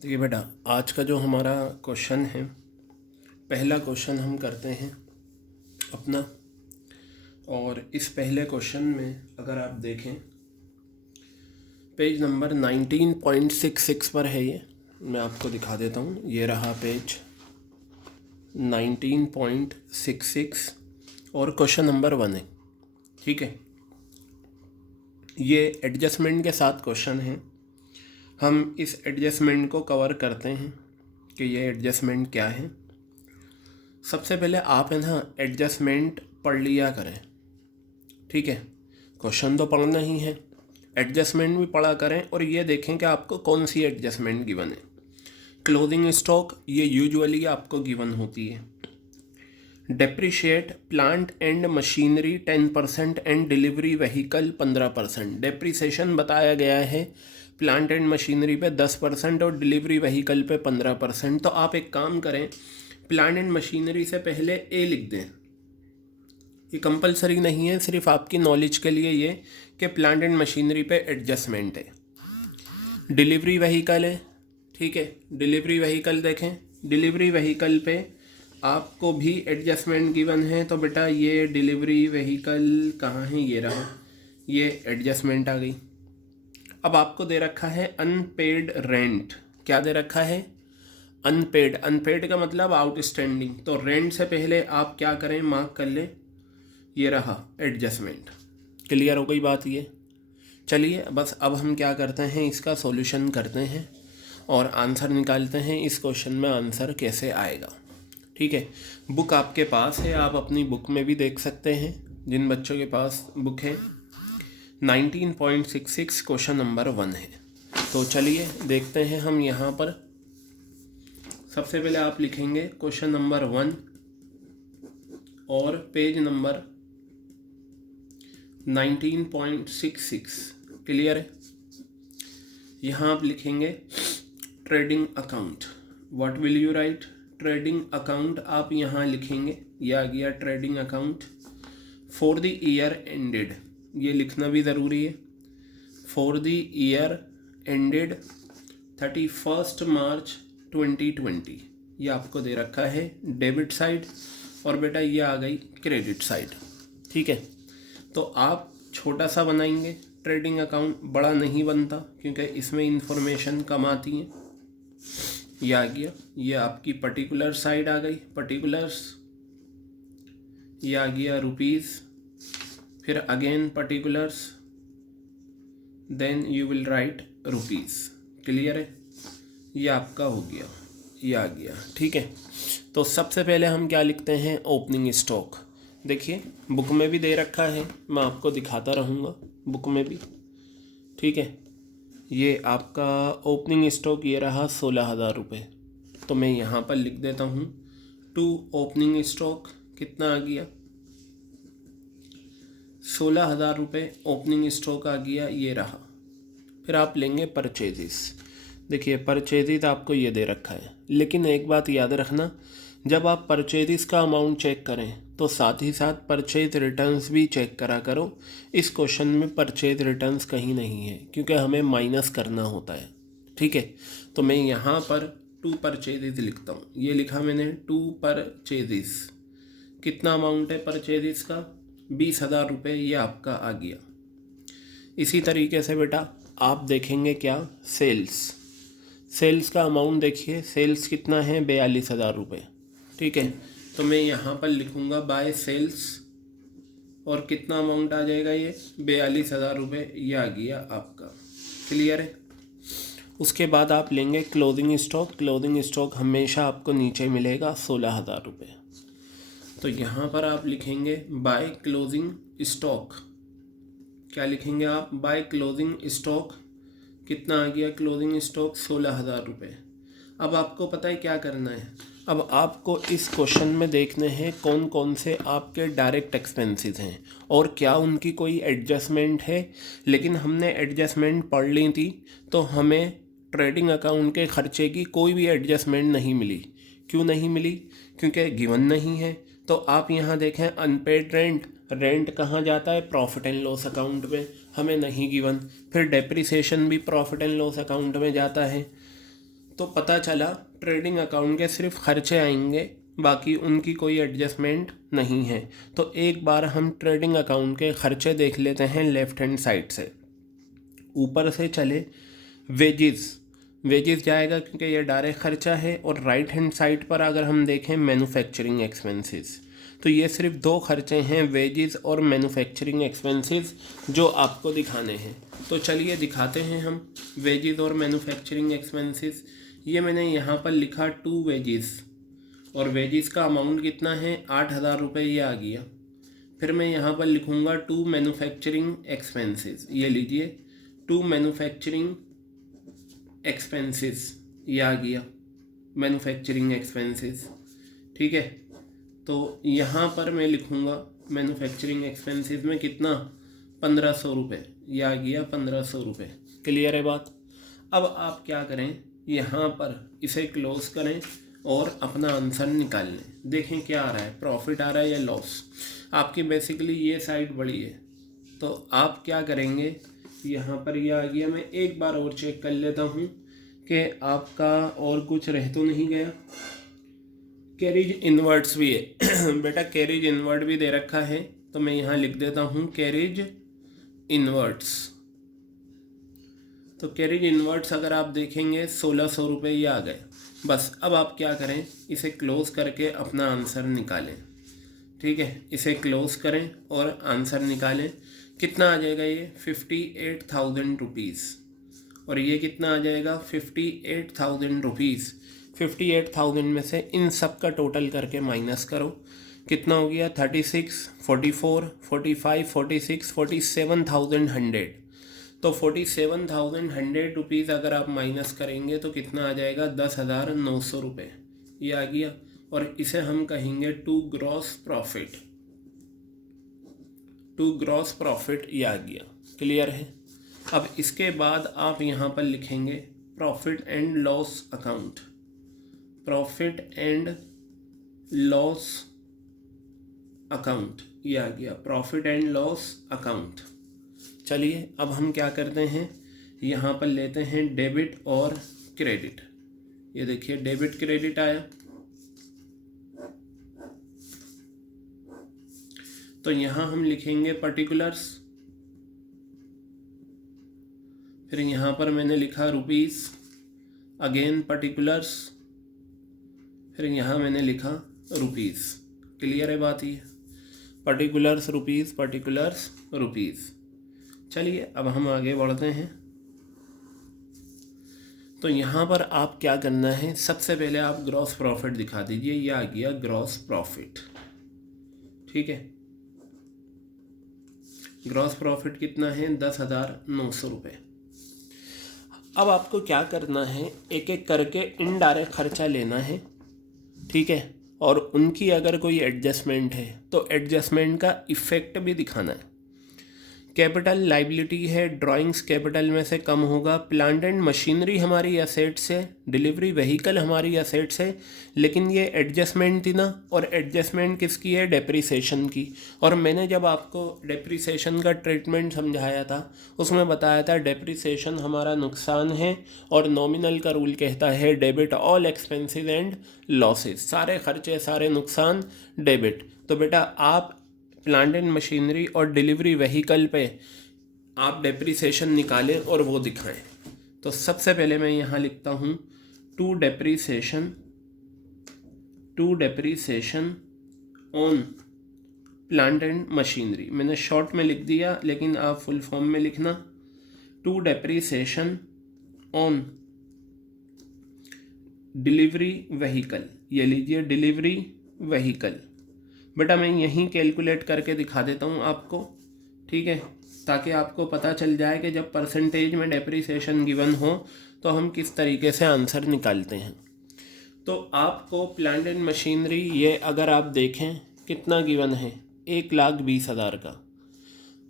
देखिए बेटा, आज का जो हमारा क्वेश्चन है, पहला क्वेश्चन हम करते हैं अपना। और इस पहले क्वेश्चन में अगर आप देखें, पेज नंबर 19.66 पर है। ये मैं आपको दिखा देता हूँ। ये रहा पेज 19.66 और क्वेश्चन नंबर 1 है। ठीक है, ये एडजस्टमेंट के साथ क्वेश्चन है। हम इस एडजस्टमेंट को कवर करते हैं कि ये एडजस्टमेंट क्या है। सबसे पहले आप है ना एडजस्टमेंट पढ़ लिया करें। ठीक है, क्वेश्चन तो पढ़ना ही है, एडजस्टमेंट भी पढ़ा करें और ये देखें कि आपको कौन सी एडजस्टमेंट गिवन है। क्लोजिंग स्टॉक ये यूजुअली आपको गिवन होती है। Depreciate plant and machinery 10% and delivery vehicle 15%। Depreciation बताया गया है प्लांट एंड मशीनरी पे 10% और डिलीवरी व्हीकल पे 15%। तो आप एक काम करें, प्लांट एंड मशीनरी से पहले ए लिख दें। ये कंपलसरी नहीं है, सिर्फ आपकी नॉलेज के लिए ये कि प्लांट एंड मशीनरी पे एडजस्टमेंट है। डिलीवरी व्हीकल है, ठीक है, डिलीवरी व्हीकल देखें, डिलीवरी व्हीकल पे आपको भी एडजस्टमेंट गिवन है। तो बेटा ये डिलीवरी व्हीकल कहाँ है, ये रहा, ये एडजस्टमेंट आ गई। अब आपको दे रखा है अनपेड रेंट। क्या दे रखा है? अनपेड। अनपेड का मतलब आउटस्टैंडिंग। तो रेंट से पहले आप क्या करें, मार्क कर लें, ये रहा एडजस्टमेंट। क्लियर हो गई बात ये? चलिए बस अब हम क्या करते हैं, इसका सॉल्यूशन करते हैं और आंसर निकालते हैं। इस क्वेश्चन में आंसर कैसे आएगा। ठीक है, बुक आपके पास है, आप अपनी बुक में भी देख सकते हैं, जिन बच्चों के पास बुक है। 19.66 क्वेश्चन नंबर 1 है। तो चलिए देखते हैं हम यहाँ पर। सबसे पहले आप लिखेंगे क्वेश्चन नंबर 1 और पेज नंबर 19.66। क्लियर है? यहाँ आप लिखेंगे trading account. What will you right? Trading account आप यहाँ लिखेंगे। ये आ गया trading account for the year ended. ये लिखना भी ज़रूरी है। फॉर द ईयर एंडेड 31 मार्च 2020। ये आपको दे रखा है डेबिट साइड और बेटा ये आ गई क्रेडिट साइड। ठीक है, तो आप छोटा सा बनाएंगे ट्रेडिंग अकाउंट, बड़ा नहीं बनता क्योंकि इसमें इंफॉर्मेशन कम आती है। ये आ गया, ये आपकी पर्टिकुलर साइड आ गई, पर्टिकुलर्स। ये आ गया रुपीज़, फिर again particulars, then you will write rupees. Clear है? ये आपका हो गया, ये आ गया। ठीक है, तो सबसे पहले हम क्या लिखते हैं, ओपनिंग स्टॉक। देखिए बुक में भी दे रखा है, मैं आपको दिखाता रहूँगा बुक में भी। ठीक है, ये आपका ओपनिंग स्टॉक ये रहा 16,000 रुपये। तो मैं यहाँ पर लिख देता हूँ टू ओपनिंग स्टॉक कितना आ गया, 16,000 रुपये ओपनिंग स्टॉक आ गया, ये रहा। फिर आप लेंगे परचेजिस। देखिए परचेजिस आपको ये दे रखा है, लेकिन एक बात याद रखना, जब आप परचेजिस का अमाउंट चेक करें तो साथ ही साथ परचेज रिटर्न्स भी चेक करा करो। इस क्वेश्चन में परचेज रिटर्न्स कहीं नहीं है क्योंकि हमें माइनस करना होता है। ठीक है, तो मैं यहाँ पर टू परचेजिस लिखता हूँ। ये लिखा मैंने टू परचेजिस। कितना अमाउंट है परचेजिस का? 20,000 रुपये, ये आपका आ गया। इसी तरीके से बेटा आप देखेंगे क्या, सेल्स। सेल्स का अमाउंट देखिए, सेल्स कितना है, 42,000 रुपये। ठीक है, तो मैं यहाँ पर लिखूँगा बाय सेल्स और कितना अमाउंट आ जाएगा, ये 42,000 रुपये, ये आ गया आपका। क्लियर है? उसके बाद आप लेंगे क्लोजिंग स्टॉक। क्लोजिंग स्टॉक हमेशा आपको नीचे मिलेगा 16,000 रुपये। तो यहाँ पर आप लिखेंगे बाय क्लोजिंग स्टॉक। क्या लिखेंगे आप? By closing stock. कितना आ गया क्लोजिंग स्टॉक? 16,000 रुपये। अब आपको पता है क्या करना है, अब आपको इस क्वेश्चन में देखने हैं कौन कौन से आपके डायरेक्ट एक्सपेंसेस हैं और क्या उनकी कोई एडजस्टमेंट है। लेकिन हमने एडजस्टमेंट पढ़ ली थी तो हमें ट्रेडिंग अकाउंट के खर्चे की कोई भी एडजस्टमेंट नहीं मिली। क्यों नहीं मिली? क्योंकि गिवन नहीं है। तो आप यहाँ देखें अनपेड रेंट, रेंट कहाँ जाता है? प्रॉफिट एंड लॉस अकाउंट में, हमें नहीं गिवन। फिर डेप्रिसिएशन भी प्रॉफिट एंड लॉस अकाउंट में जाता है। तो पता चला ट्रेडिंग अकाउंट के सिर्फ खर्चे आएंगे, बाकी उनकी कोई एडजस्टमेंट नहीं है। तो एक बार हम ट्रेडिंग अकाउंट के खर्चे देख लेते हैं लेफ़्ट हैंड साइड से। ऊपर से चले वेजेस जाएगा क्योंकि ये डायरेक्ट खर्चा है, और राइट हैंड साइड पर अगर हम देखें मैन्युफैक्चरिंग एक्सपेंसेस, तो ये सिर्फ दो खर्चे हैं, वेजेस और मैन्युफैक्चरिंग एक्सपेंसेस, जो आपको दिखाने हैं। तो चलिए दिखाते हैं हम वेजेस और मैन्युफैक्चरिंग एक्सपेंसेस। ये मैंने यहाँ पर लिखा 2 वेजेस, और वेजेस का अमाउंट कितना है 8,000 रुपये, ये आ गया। फिर मैं यहाँ पर लिखूँगा 2 मैन्युफैक्चरिंग एक्सपेंसेस, ये लीजिए 2 मैन्युफैक्चरिंग एक्सपेंसेस, ये आ गया मैन्युफैक्चरिंग एक्सपेंसेस। ठीक है, तो यहाँ पर मैं लिखूँगा मैन्युफैक्चरिंग एक्सपेंसेस में कितना 1500 रुपये, ये आ गया 1500 रुपये। क्लियर है बात। अब आप क्या करें, यहाँ पर इसे क्लोज करें और अपना आंसर निकाल लें। देखें क्या आ रहा है, प्रॉफिट आ रहा है या लॉस। आपकी बेसिकली ये साइड बड़ी है, तो आप क्या करेंगे, यहाँ पर ये आ गया। मैं एक बार और चेक कर लेता हूँ कि आपका और कुछ रह तो नहीं गया। कैरिज इनवर्ट्स भी है बेटा, कैरिज इनवर्ट भी दे रखा है, तो मैं यहाँ लिख देता हूँ कैरिज इनवर्ट्स। तो कैरिज इनवर्ट्स अगर आप देखेंगे 1600 रुपये ये आ गए। बस अब आप क्या करें, इसे क्लोज़ करके अपना आंसर निकालें। ठीक है, इसे क्लोज़ करें और आंसर निकालें। कितना आ जाएगा ये 58,000 रुपीज़, और ये कितना आ जाएगा 58,000 रुपीज़। 58,000 में से इन सब का टोटल करके माइनस करो, कितना हो गया 36, 44, 45, 46, 47,100। तो 47,100 रुपीज़ अगर आप माइनस करेंगे तो कितना आ जाएगा 10,900 रुपये, ये आ गया। और इसे हम कहेंगे टू ग्रॉस प्रॉफिट, ये आ गया। क्लियर है। अब इसके बाद आप यहाँ पर लिखेंगे प्रॉफिट एंड लॉस अकाउंट, ये आ गया प्रॉफिट एंड लॉस अकाउंट। चलिए अब हम क्या करते हैं, यहाँ पर लेते हैं डेबिट और क्रेडिट। ये देखिए डेबिट क्रेडिट आया, तो यहाँ हम लिखेंगे पर्टिकुलर्स। फिर यहाँ पर मैंने लिखा रुपीज़, अगेन पर्टिकुलर्स, फिर यहाँ मैंने लिखा रुपीज़। क्लियर है बात, ये पर्टिकुलर्स रुपीज़। चलिए अब हम आगे बढ़ते हैं। तो यहाँ पर आप क्या करना है, सबसे पहले आप ग्रॉस प्रॉफिट दिखा दीजिए, ये आ गया ग्रॉस प्रॉफिट। ठीक है, ग्रॉस प्रॉफिट कितना है 10,900 रुपये। अब आपको क्या करना है, एक एक करके इनडायरेक्ट खर्चा लेना है। ठीक है, और उनकी अगर कोई एडजस्टमेंट है तो एडजस्टमेंट का इफ़ेक्ट भी दिखाना है। कैपिटल लाइबिलिटी है, ड्राइंग्स कैपिटल में से कम होगा। प्लांट एंड मशीनरी हमारी एसेट्स है, डिलीवरी व्हीकल हमारी एसेट्स है, लेकिन ये एडजस्टमेंट थी ना, और एडजस्टमेंट किसकी है, डेप्रिसिएशन की। और मैंने जब आपको डेप्रिसिएशन का ट्रीटमेंट समझाया था उसमें बताया था डेप्रिसिएशन हमारा नुकसान है, और नॉमिनल का रूल कहता है debit all expenses and losses, सारे खर्चे सारे नुकसान डेबिट। तो बेटा आप प्लांट एंड मशीनरी और डिलीवरी व्हीकल पे आप डेप्रिसिएशन निकालें और वो दिखाएं। तो सबसे पहले मैं यहाँ लिखता हूँ to depreciation on plant and machinery. मैंने शॉर्ट में लिख दिया, लेकिन आप फुल फॉर्म में लिखना to depreciation on delivery vehicle. ये लीजिए डिलीवरी व्हीकल। बेटा मैं यहीं कैलकुलेट करके दिखा देता हूँ आपको, ठीक है, ताकि आपको पता चल जाए कि जब परसेंटेज में डेप्रिसिएशन गिवन हो तो हम किस तरीके से आंसर निकालते हैं। तो आपको प्लांट एंड मशीनरी ये अगर आप देखें कितना गिवन है 1,20,000 का,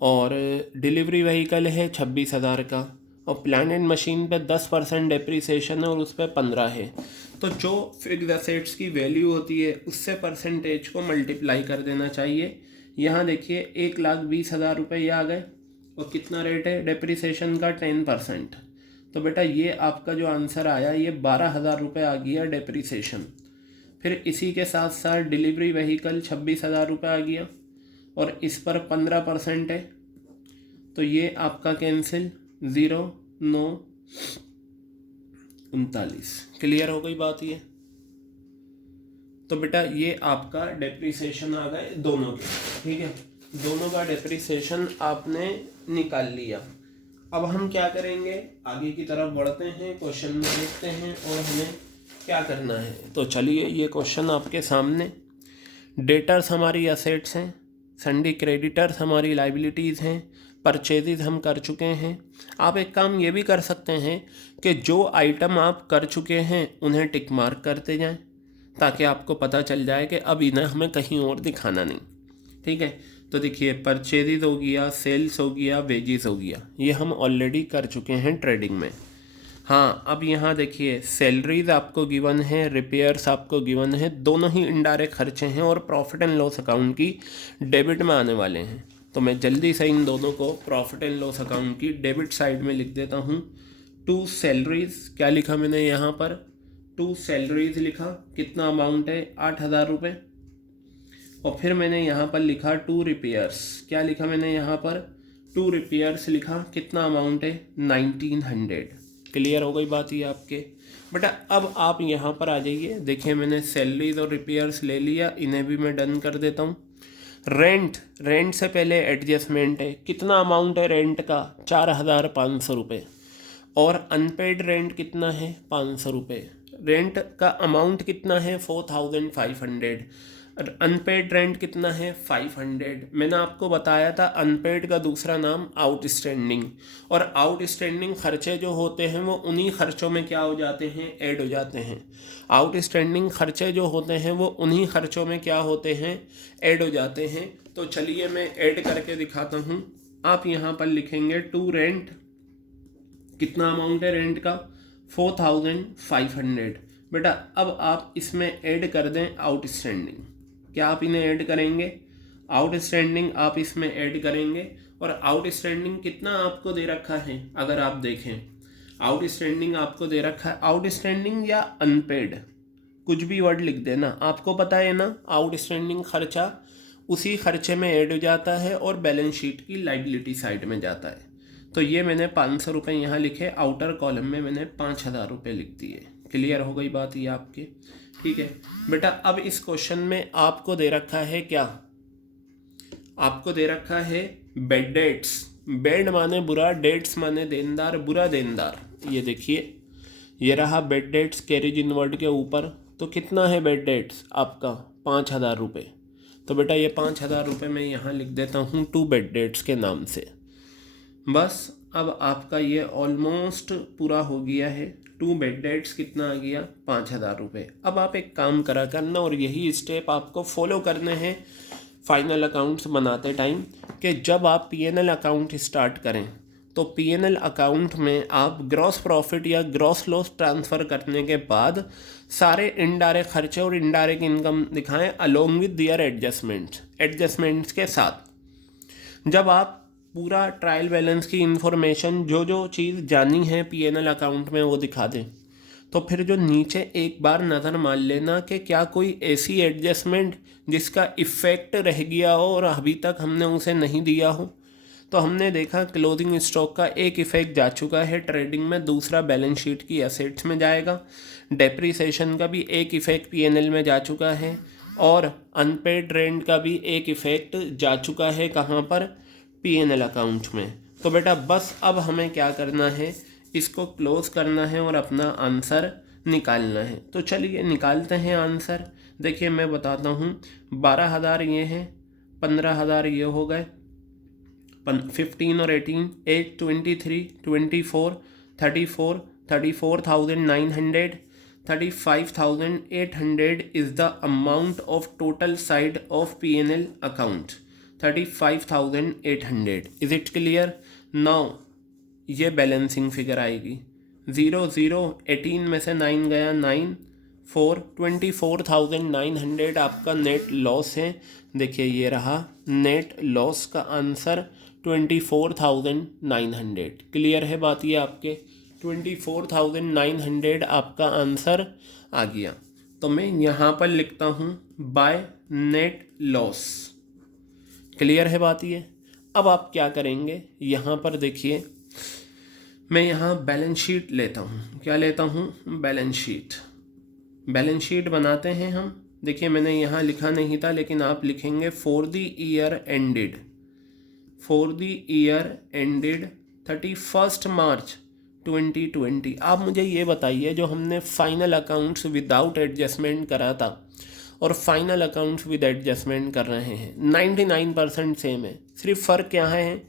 और डिलीवरी व्हीकल है 26,000 का, और प्लांट एंड मशीन पे 10% डेप्रिसिएशन है और उस पर 15 है। तो जो फिक्स्ड एसेट्स की वैल्यू होती है उससे परसेंटेज को मल्टीप्लाई कर देना चाहिए। यहाँ देखिए 1,20,000 रुपये आ गए, और कितना रेट है डेप्रिसिएशन का 10%, तो बेटा ये आपका जो आंसर आया ये 12,000 रुपये आ गया डेप्रिसिएशन। फिर इसी के साथ साथ डिलीवरी व्हीकल 26,000 रुपये आ गया और इस पर 15% है, तो ये आपका कैंसिल, 0,9,39। क्लियर हो गई बात ये। तो बेटा ये आपका डेप्रिसिएशन आ गए दोनों के, ठीक है, दोनों का डेप्रिसिएशन आपने निकाल लिया। अब हम क्या करेंगे, आगे की तरफ बढ़ते हैं, क्वेश्चन में देखते हैं और हमें क्या करना है। तो चलिए ये क्वेश्चन आपके सामने, डेटर्स हमारी असेट्स हैं, सन्डी क्रेडिटर्स हमारी लाइबिलिटीज़ हैं, परचेजेज हम कर चुके हैं। आप एक काम ये भी कर सकते हैं कि जो आइटम आप कर चुके हैं उन्हें टिक मार्क करते जाएं, ताकि आपको पता चल जाए कि अब इन्हें हमें कहीं और दिखाना नहीं, ठीक है। तो देखिए परचेजेज हो गया, सेल्स हो गया, वेजेस हो गया, ये हम ऑलरेडी कर चुके हैं ट्रेडिंग में। हाँ, अब यहाँ देखिए सैलरीज आपको गिवन है, रिपेयर्स आपको गिवन है, दोनों ही इनडायरेक्ट खर्चे हैं और प्रॉफिट एंड लॉस अकाउंट की डेबिट में आने वाले हैं। तो मैं जल्दी से इन दोनों को प्रॉफिट एंड लॉस अकाउंट की डेबिट साइड में लिख देता हूँ। टू सैलरीज, क्या लिखा मैंने यहाँ पर, टू सैलरीज लिखा, कितना अमाउंट है 8,000 रुपये। और फिर मैंने यहाँ पर लिखा टू रिपेयर्स, क्या लिखा मैंने यहाँ पर, टू रिपेयर्स लिखा, कितना अमाउंट है 1,900। क्लियर हो गई बात ये आपके। बेटा अब आप यहाँ पर आ जाइए, देखिए मैंने सैलरीज और रिपेयर्स ले लिया, इन्हें भी मैं डन कर देता हूँ। रेंट से पहले एडजस्टमेंट है, कितना अमाउंट है रेंट का 4,500 रुपये, और अनपेड रेंट कितना है 500 रुपये। रेंट का अमाउंट कितना है 4,500, अनपेड रेंट कितना है 500। मैंने आपको बताया था अनपेड का दूसरा नाम आउटस्टैंडिंग, और आउटस्टैंडिंग खर्चे जो होते हैं वो उन्हीं खर्चों में क्या हो जाते हैं, ऐड हो जाते हैं। आउटस्टैंडिंग खर्चे जो होते हैं वो उन्हीं खर्चों में क्या होते हैं, ऐड हो जाते हैं। तो चलिए मैं ऐड करके दिखाता हूँ। आप यहाँ पर लिखेंगे टू रेंट, कितना अमाउंट है रेंट का 4,500। बेटा अब आप इसमें ऐड कर दें आउटस्टैंडिंग, क्या आप इन्हें ऐड करेंगे, आउटस्टैंडिंग आप इसमें ऐड करेंगे। और आउटस्टैंडिंग कितना आपको दे रखा है, अगर आप देखें आउटस्टैंडिंग आपको दे रखा है, आउटस्टैंडिंग या अनपेड कुछ भी वर्ड लिख देना, आपको पता है ना आउटस्टैंडिंग खर्चा उसी खर्चे में ऐड हो जाता है और बैलेंस शीट की लाइबिलिटी साइड में जाता है। तो ये मैंने 500 रुपये यहाँ लिखे, आउटर कॉलम में मैंने 5,000 रुपये लिख दिए। क्लियर हो गई बात ये आपके, ठीक है। बेटा अब इस क्वेश्चन में आपको दे रखा है क्या, आपको दे रखा है बेड डेट्स। बेड माने बुरा, डेट्स माने देनदार, बुरा देनदार। ये देखिए ये रहा बेड डेट्स कैरिज इनवर्ड के ऊपर। तो कितना है बेड डेट्स आपका 5,000 रुपये। तो बेटा ये 5,000 रुपये मैं यहाँ लिख देता हूँ टू बेड डेट्स के नाम से। बस अब आपका ये ऑलमोस्ट पूरा हो गया है। टू बेड डेट्स कितना आ गया 5,000 रुपये। अब आप एक काम करा करना, और यही स्टेप आपको फॉलो करने हैं फाइनल अकाउंट्स बनाते टाइम, कि जब आप पीएनएल अकाउंट स्टार्ट करें तो पीएनएल अकाउंट में आप ग्रॉस प्रॉफिट या ग्रॉस लॉस ट्रांसफ़र करने के बाद सारे इनडायरेक्ट खर्चे और इनडायरेक्ट इनकम दिखाएं अलोंग विद दियर एडजस्टमेंट्स के साथ। जब आप पूरा ट्रायल बैलेंस की इंफॉर्मेशन जो चीज़ जानी है पीएनएल अकाउंट में वो दिखा दें, तो फिर जो नीचे एक बार नज़र मार लेना कि क्या कोई ऐसी एडजस्टमेंट जिसका इफ़ेक्ट रह गया हो और अभी तक हमने उसे नहीं दिया हो। तो हमने देखा क्लोजिंग स्टॉक का एक इफ़ेक्ट जा चुका है ट्रेडिंग में, दूसरा बैलेंस शीट की एसेट्स में जाएगा। डेप्रिसिएशन का भी एक इफ़ेक्ट पीएनएल में जा चुका है, और अनपेड रेंट का भी एक इफ़ेक्ट जा चुका है कहाँ पर, पीएनएल अकाउंट में। तो बेटा बस अब हमें क्या करना है, इसको क्लोज करना है और अपना आंसर निकालना है। तो चलिए निकालते हैं आंसर। देखिए मैं बताता हूँ, 12,000 ये हैं, 15,000 ये हो गए, 15 और 18, 8, 23, 24, 34, 34,900, 35,800 is the amount of total side of P&L account, 35,800। Is it clear? Now ये बैलेंसिंग फिगर आएगी 0, 0, 18 में से 9 गया, 9, 4, 24,900 आपका नेट लॉस है। देखिए ये रहा नेट लॉस का आंसर 24,900। क्लियर है बात ये आपके। 24,900 आपका आंसर आ गया। तो मैं यहाँ पर लिखता हूँ बाय नेट लॉस। क्लियर है बात ये। अब आप क्या करेंगे, यहाँ पर देखिए मैं यहाँ बैलेंस शीट लेता हूँ। क्या लेता हूँ? Balance sheet. बैलेंस शीट बनाते हैं हम। देखिए मैंने यहाँ लिखा नहीं था, लेकिन आप लिखेंगे फॉर द ईयर एंडेड 31 मार्च 2020। आप मुझे ये बताइए, जो हमने फाइनल अकाउंट्स विदाउट एडजस्टमेंट करा था और फाइनल अकाउंट्स विद एडजस्टमेंट कर रहे हैं, 99% सेम है। सिर्फ फ़र्क क्या है,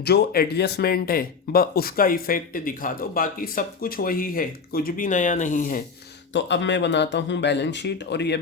जो एडजस्टमेंट है बस उसका इफ़ेक्ट दिखा दो, बाकी सब कुछ वही है, कुछ भी नया नहीं है। तो अब मैं बनाता हूँ बैलेंस शीट, और ये